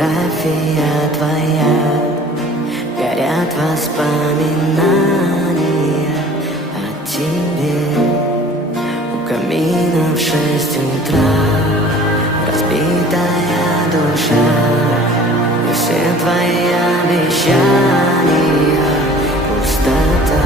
фотография твоя, горят воспоминания о тебе. У камина в 6 утра разбитая душа, и все твои обещания пустота.